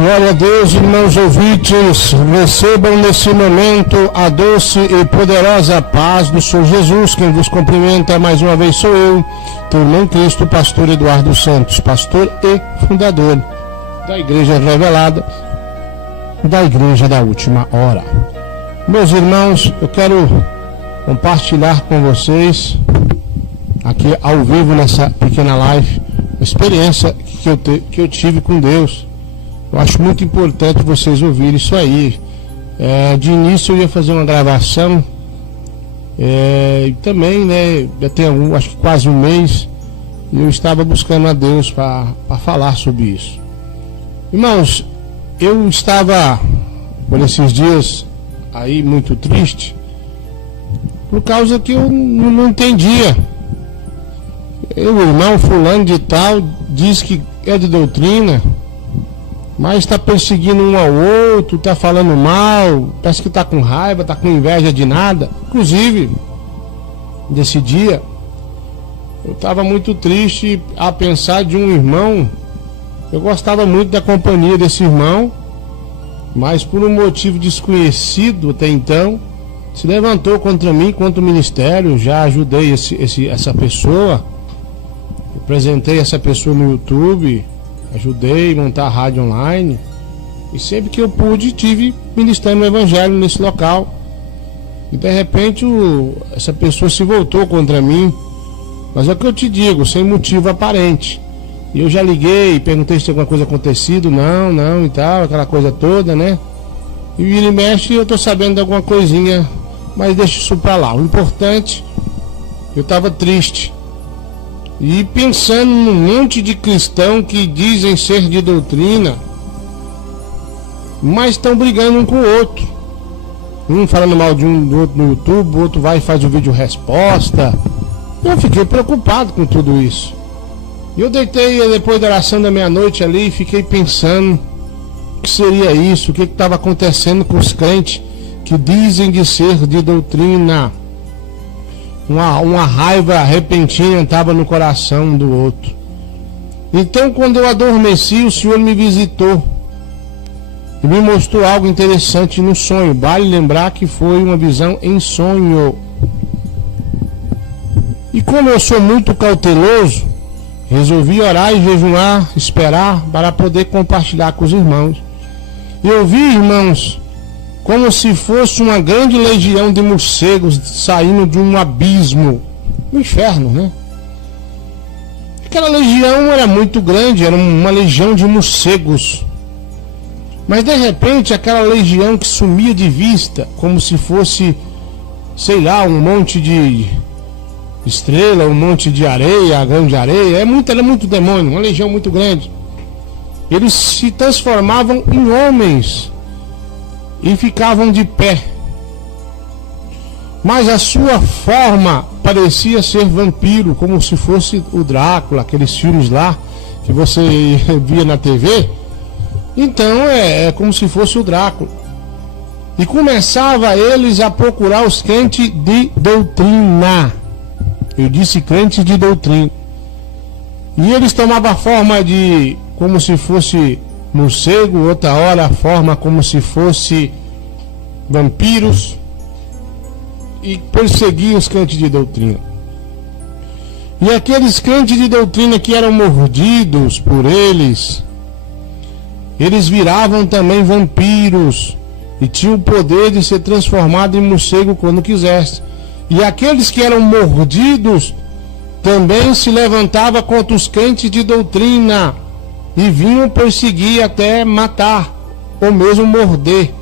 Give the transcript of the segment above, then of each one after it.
Glória a Deus, irmãos ouvintes, recebam nesse momento a doce e poderosa paz do Senhor Jesus. Quem vos cumprimenta mais uma vez sou eu, teu irmão Cristo, pastor Eduardo Santos, pastor e fundador da Igreja Revelada, da Igreja da Última Hora. Meus irmãos, eu quero compartilhar com vocês, aqui ao vivo nessa pequena live, a experiência que eu tive com Deus. Eu acho muito importante vocês ouvirem isso aí. De início eu ia fazer uma gravação, e também, né, já tem acho que quase um mês, e eu estava buscando a Deus para falar sobre isso. Irmãos, eu estava por esses dias aí muito triste, por causa que eu não entendia. O irmão fulano de tal diz que é de doutrina, mas está perseguindo um ao outro, está falando mal, parece que está com raiva, está com inveja de nada. Inclusive, desse dia, eu estava muito triste a pensar de um irmão. Eu gostava muito da companhia desse irmão, mas por um motivo desconhecido até então, se levantou contra mim, contra o ministério. Já ajudei essa pessoa, apresentei essa pessoa no YouTube, ajudei a montar a rádio online, e sempre que eu pude tive ministrando o evangelho nesse local. E de repente essa pessoa se voltou contra mim, mas é o que eu te digo, sem motivo aparente. E eu já liguei, perguntei se tinha alguma coisa acontecido, não e tal, aquela coisa toda, né? E vira e mexe, eu tô sabendo de alguma coisinha, mas deixa isso pra lá. O importante, eu tava triste e pensando num monte de cristão que dizem ser de doutrina, mas estão brigando um com o outro. Um falando mal de um do outro no YouTube, o outro vai e faz o vídeo resposta. Eu fiquei preocupado com tudo isso. E eu deitei depois da oração da meia-noite ali e fiquei pensando o que seria isso, o que estava acontecendo com os crentes que dizem de ser de doutrina. Uma raiva repentina estava no coração do outro. Então, quando eu adormeci, o Senhor me visitou e me mostrou algo interessante no sonho. Vale lembrar que foi uma visão em sonho. E como eu sou muito cauteloso, resolvi orar e jejuar, esperar para poder compartilhar com os irmãos. Eu vi, irmãos, como se fosse uma grande legião de morcegos saindo de um abismo, um inferno, né? Aquela legião era muito grande, era uma legião de morcegos. Mas de repente aquela legião que sumia de vista, como se fosse, sei lá, um monte de estrela, um monte de areia, grão de areia, era muito demônio, uma legião muito grande. Eles se transformavam em homens e ficavam de pé, mas a sua forma parecia ser vampiro, como se fosse o Drácula, aqueles filmes lá que você via na TV. Então é como se fosse o Drácula. E começava eles a procurar os crentes de doutrina. Eu disse crentes de doutrina. E eles tomavam a forma de como se fosse morcego, outra hora a forma como se fosse vampiros, e perseguiam os crentes de doutrina. E aqueles crentes de doutrina que eram mordidos por eles viravam também vampiros e tinham o poder de ser transformado em morcego quando quisesse. E aqueles que eram mordidos também se levantavam contra os crentes de doutrina e vinham perseguir até matar ou mesmo morder.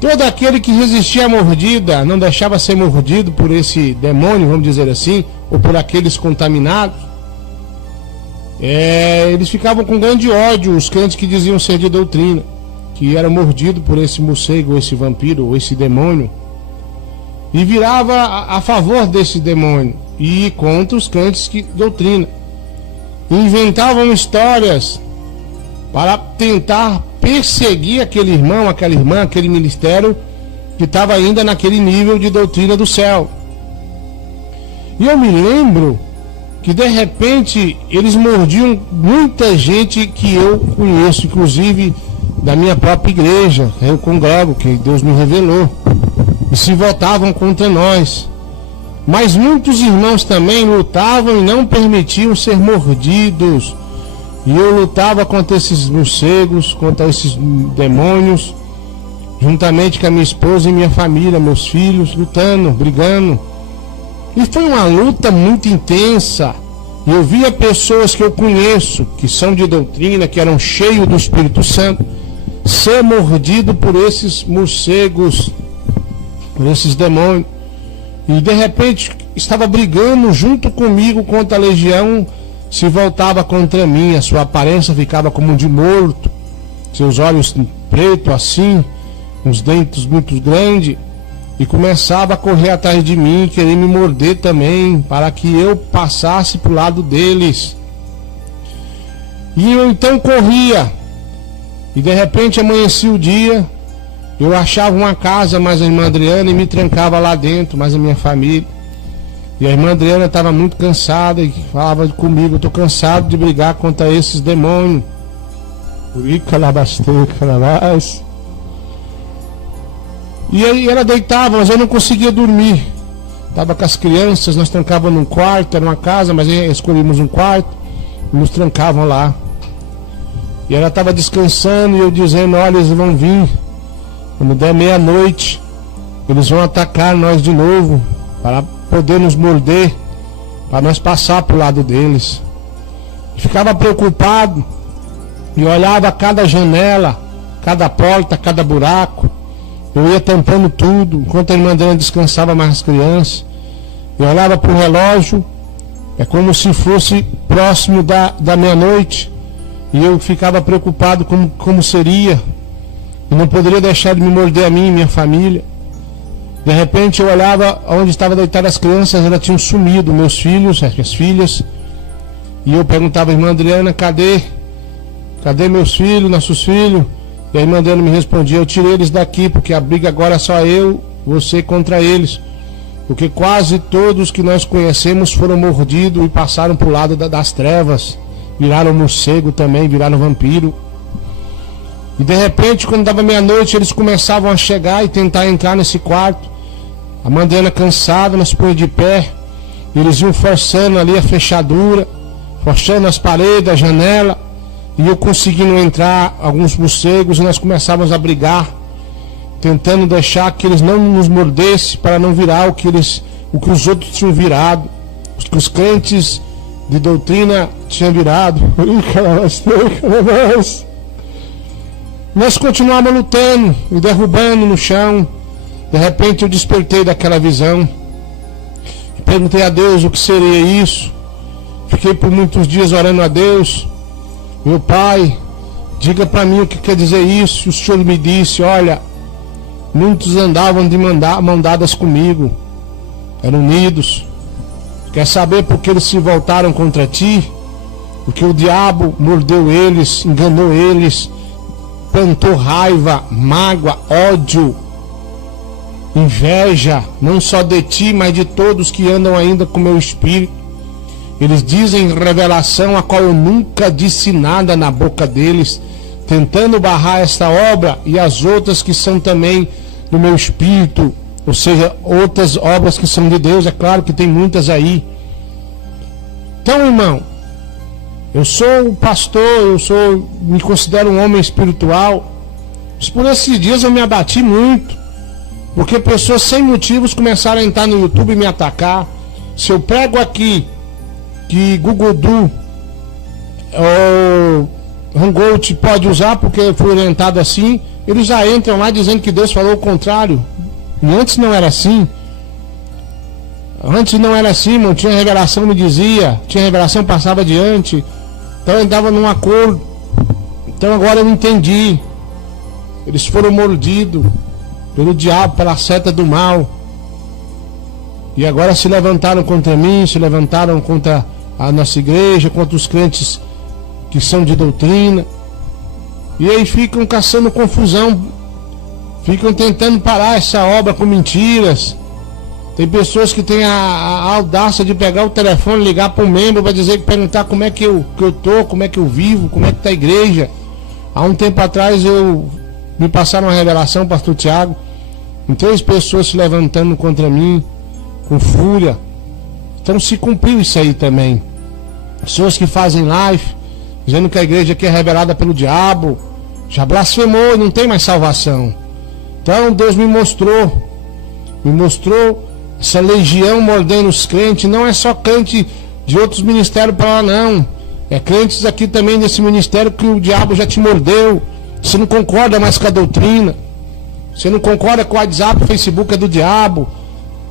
Todo aquele que resistia à mordida, não deixava ser mordido por esse demônio, vamos dizer assim, ou por aqueles contaminados, eles ficavam com grande ódio, os crentes que diziam ser de doutrina, que eram mordidos por esse morcego, ou esse vampiro, ou esse demônio, e virava a favor desse demônio e contra os crentes de doutrina. Inventavam histórias para tentar perseguir aquele irmão, aquela irmã, aquele ministério que estava ainda naquele nível de doutrina do céu. E eu me lembro que de repente eles mordiam muita gente que eu conheço, inclusive da minha própria igreja, eu congrego, que Deus me revelou, e se voltavam contra nós. Mas muitos irmãos também lutavam e não permitiam ser mordidos. E eu lutava contra esses morcegos, contra esses demônios, juntamente com a minha esposa e minha família, meus filhos, lutando, brigando. E foi uma luta muito intensa. E eu via pessoas que eu conheço, que são de doutrina, que eram cheios do Espírito Santo, ser mordido por esses morcegos, por esses demônios. E de repente estava brigando junto comigo contra a legião, se voltava contra mim, a sua aparência ficava como de morto, seus olhos pretos assim, uns dentes muito grandes, e começava a correr atrás de mim, querer me morder também, para que eu passasse para o lado deles. E eu então corria, e de repente amanhecia o dia, eu achava uma casa, mais a irmã Adriana, e me trancava lá dentro, mais a minha família. E a irmã Adriana estava muito cansada e falava comigo: eu estou cansado de brigar contra esses demônios. E aí ela deitava, mas eu não conseguia dormir. Estava com as crianças, nós trancávamos num quarto, era uma casa, mas escolhemos um quarto, e nos trancavam lá. E ela estava descansando e eu dizendo: olha, eles vão vir. Quando der meia-noite, eles vão atacar nós de novo, para poder nos morder, para nós passar para o lado deles. E ficava preocupado, e olhava cada janela, cada porta, cada buraco. Eu ia tampando tudo, enquanto a irmã Adriana descansava mais as crianças. Eu olhava para o relógio, é como se fosse próximo da meia-noite, e eu ficava preocupado como seria. Eu não poderia deixar de me morder a mim e minha família. De repente eu olhava onde estavam deitadas as crianças, elas tinham sumido, meus filhos, as minhas filhas. E eu perguntava à irmã Adriana: cadê meus filhos, nossos filhos? E a irmã Adriana me respondia: eu tirei eles daqui, porque a briga agora é só eu, você contra eles. Porque quase todos que nós conhecemos foram mordidos e passaram para o lado das trevas. Viraram morcego também, viraram vampiro. E de repente, quando dava meia-noite, eles começavam a chegar e tentar entrar nesse quarto. A irmã Adriana cansada, nós põe de pé. E eles iam forçando ali a fechadura, forçando as paredes, a janela. E eu conseguindo entrar, alguns morcegos, e nós começávamos a brigar, tentando deixar que eles não nos mordessem, para não virar o que os outros tinham virado, o que os crentes de doutrina tinham virado. Nós continuávamos lutando e derrubando no chão. De repente eu despertei daquela visão e perguntei a Deus o que seria isso. Fiquei por muitos dias orando a Deus: meu Pai, diga para mim o que quer dizer isso. O Senhor me disse: olha, muitos andavam de mão dadas comigo, eram unidos. Quer saber por que eles se voltaram contra ti? Porque o diabo mordeu eles, enganou eles, plantou raiva, mágoa, ódio, inveja, não só de ti, mas de todos que andam ainda com meu espírito. Eles dizem revelação a qual eu nunca disse nada na boca deles, tentando barrar esta obra e as outras que são também do meu espírito, ou seja, outras obras que são de Deus. É claro que tem muitas aí. Então, irmão, eu sou pastor, me considero um homem espiritual, mas por esses dias eu me abati muito, porque pessoas sem motivos começaram a entrar no YouTube e me atacar. Se eu prego aqui que Google ou Hangout pode usar porque foi orientado assim, eles já entram lá dizendo que Deus falou o contrário. E antes não era assim. Antes não era assim, não tinha revelação, me dizia, tinha revelação, passava adiante. Então eu andava num acordo. Então agora eu entendi. Eles foram mordidos pelo diabo, pela seta do mal. E agora se levantaram contra mim, se levantaram contra a nossa igreja, contra os crentes que são de doutrina. E aí ficam caçando confusão, ficam tentando parar essa obra com mentiras, Tem pessoas que têm a audácia de pegar o telefone, ligar para um membro para dizer, perguntar como é que eu tô, como é que eu vivo, como é que está a igreja. Há um tempo atrás me passaram uma revelação, pastor Tiago, com 3 pessoas se levantando contra mim, com fúria. Então se cumpriu isso aí também. Pessoas que fazem live, dizendo que a igreja aqui é revelada pelo diabo, já blasfemou e não tem mais salvação. Então Deus me mostrou essa legião mordendo os crentes. Não é só crente de outros ministérios para lá, não. É crentes aqui também desse ministério que o diabo já te mordeu. Você não concorda mais com a doutrina. Você não concorda com o WhatsApp, o Facebook é do diabo.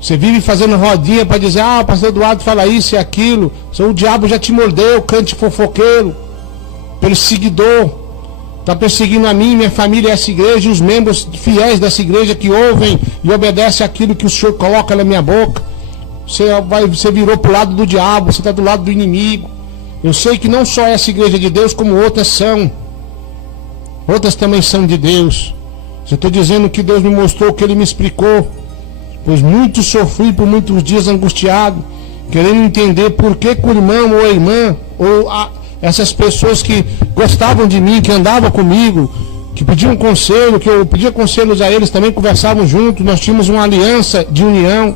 Você vive fazendo rodinha para dizer, o pastor Eduardo fala isso e aquilo. O diabo já te mordeu, crente fofoqueiro, perseguidor. Está perseguindo a mim, minha família, essa igreja, e os membros fiéis dessa igreja que ouvem e obedecem aquilo que o Senhor coloca na minha boca. Você virou para o lado do diabo, você está do lado do inimigo. Eu sei que não só essa igreja de Deus, como outras são. Outras também são de Deus. Eu estou dizendo que Deus me mostrou, que Ele me explicou. Pois muito sofri por muitos dias angustiado, querendo entender por que o irmão ou a irmã, essas pessoas que gostavam de mim, que andavam comigo, que pediam conselho, que eu pedia conselhos a eles, também conversavam juntos, nós tínhamos uma aliança de união.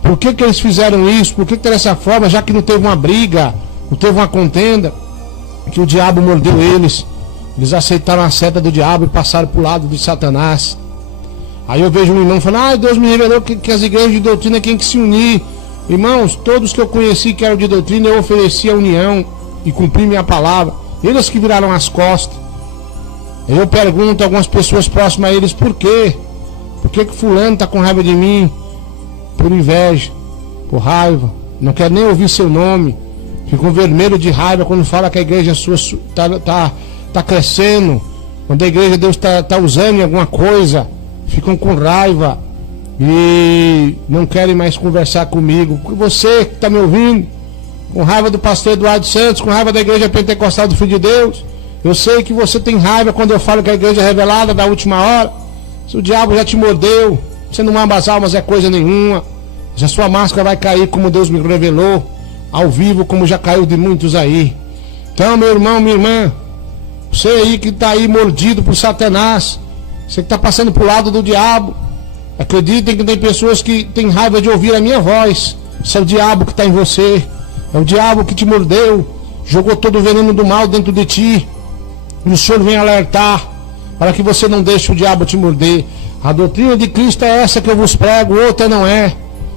Por que eles fizeram isso? Por que dessa forma, já que não teve uma briga, não teve uma contenda, que o diabo mordeu eles? Eles aceitaram a seta do diabo e passaram para o lado de Satanás. Aí eu vejo um irmão falando, Deus me revelou que as igrejas de doutrina têm que se unir. Irmãos, todos que eu conheci que eram de doutrina, eu ofereci a união e cumpri minha palavra. Eles que viraram as costas. Eu pergunto a algumas pessoas próximas a eles, por quê? Por que fulano está com raiva de mim? Por inveja, por raiva, não quer nem ouvir seu nome. Ficam vermelho de raiva quando fala que a igreja sua está crescendo. Quando a igreja de Deus está usando em alguma coisa, ficam com raiva e não querem mais conversar comigo. Você que está me ouvindo, com raiva do pastor Eduardo Santos, com raiva da igreja pentecostal do Filho de Deus, eu sei que você tem raiva quando eu falo que a igreja é revelada da última hora. Se o diabo já te mordeu, você não ama as almas é coisa nenhuma. Já sua máscara vai cair como Deus me revelou, ao vivo, como já caiu de muitos aí. Então, meu irmão, minha irmã, você aí que está aí mordido por Satanás, você que está passando para o lado do diabo, acreditem que tem pessoas que têm raiva de ouvir a minha voz. Isso é o diabo que está em você. É o diabo que te mordeu, jogou todo o veneno do mal dentro de ti. E o Senhor vem alertar para que você não deixe o diabo te morder. A doutrina de Cristo é essa que eu vos prego, outra não é.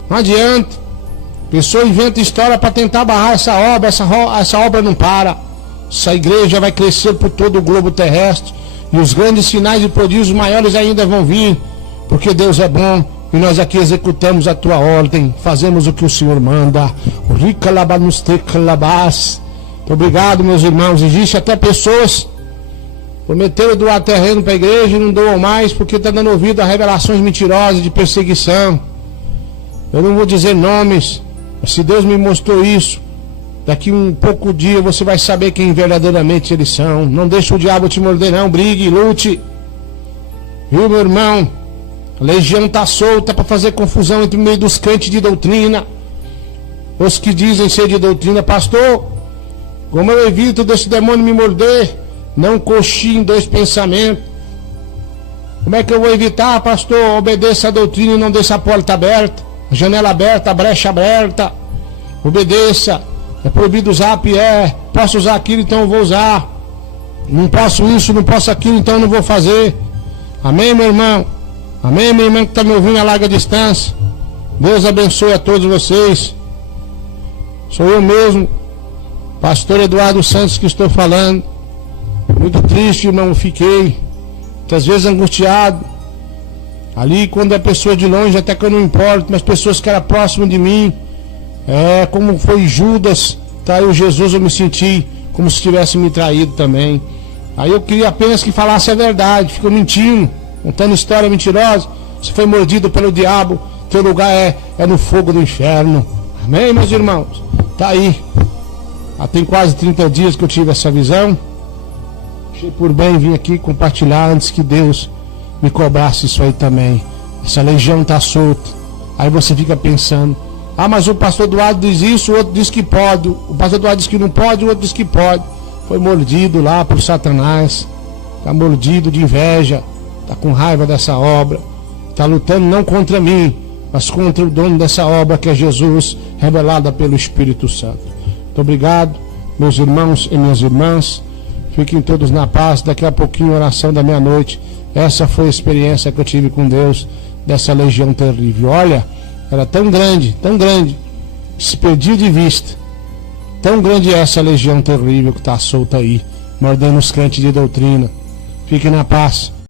Não adianta. A pessoa inventa história para tentar barrar essa obra. Essa obra não para. Essa igreja vai crescer por todo o globo terrestre. E os grandes sinais e prodígios maiores ainda vão vir. Porque Deus é bom. E nós aqui executamos a tua ordem. Fazemos o que o Senhor manda. Muito obrigado, meus irmãos. Existe até pessoas prometeram doar terreno para a igreja e não doam mais porque está dando ouvido a revelações mentirosas de perseguição. Eu não vou dizer nomes, mas se Deus me mostrou isso, daqui um pouco dia você vai saber quem verdadeiramente eles são. Não deixe o diabo te morder não, brigue, lute. Viu, meu irmão? A legião está solta para fazer confusão entre o meio dos crentes de doutrina. Os que dizem ser de doutrina, pastor, como eu evito desse demônio me morder? Não coxie em 2 pensamentos. Como é que eu vou evitar, pastor? Obedeça a doutrina e não deixe a porta aberta, a janela aberta, a brecha aberta. Obedeça. É proibido usar, posso usar aquilo, então eu vou usar. Não posso isso, não posso aquilo, então eu não vou fazer. Amém, meu irmão? Amém, minha irmã que está me ouvindo a larga distância? Deus abençoe a todos vocês. Sou eu mesmo, pastor Eduardo Santos, que estou falando. Muito triste, irmão, fiquei muitas vezes angustiado. Ali quando a pessoa de longe, até que eu não importo, mas pessoas que eram próximas de mim, como foi Judas, traiu Jesus, eu me senti como se tivesse me traído também. Aí eu queria apenas que falasse a verdade, ficou mentindo, contando história mentirosa. Você foi mordido pelo diabo, teu lugar é no fogo do inferno. Amém, meus irmãos? Tá aí. Tem quase 30 dias que eu tive essa visão. Achei por bem vir aqui compartilhar antes que Deus me cobrasse isso aí também. Essa legião está solta. Aí você fica pensando, ah, mas o pastor Eduardo diz isso, o outro diz que pode, o pastor Eduardo diz que não pode, o outro diz que pode. Foi mordido lá por Satanás, está mordido de inveja, está com raiva dessa obra, está lutando não contra mim, mas contra o dono dessa obra, que é Jesus, revelada pelo Espírito Santo. Muito obrigado, meus irmãos e minhas irmãs. Fiquem todos na paz. Daqui a pouquinho, oração da meia-noite. Essa foi a experiência que eu tive com Deus, dessa legião terrível. Olha, era tão grande, se perdia de vista. Tão grande é essa legião terrível que está solta aí, mordendo os crentes de doutrina. Fiquem na paz.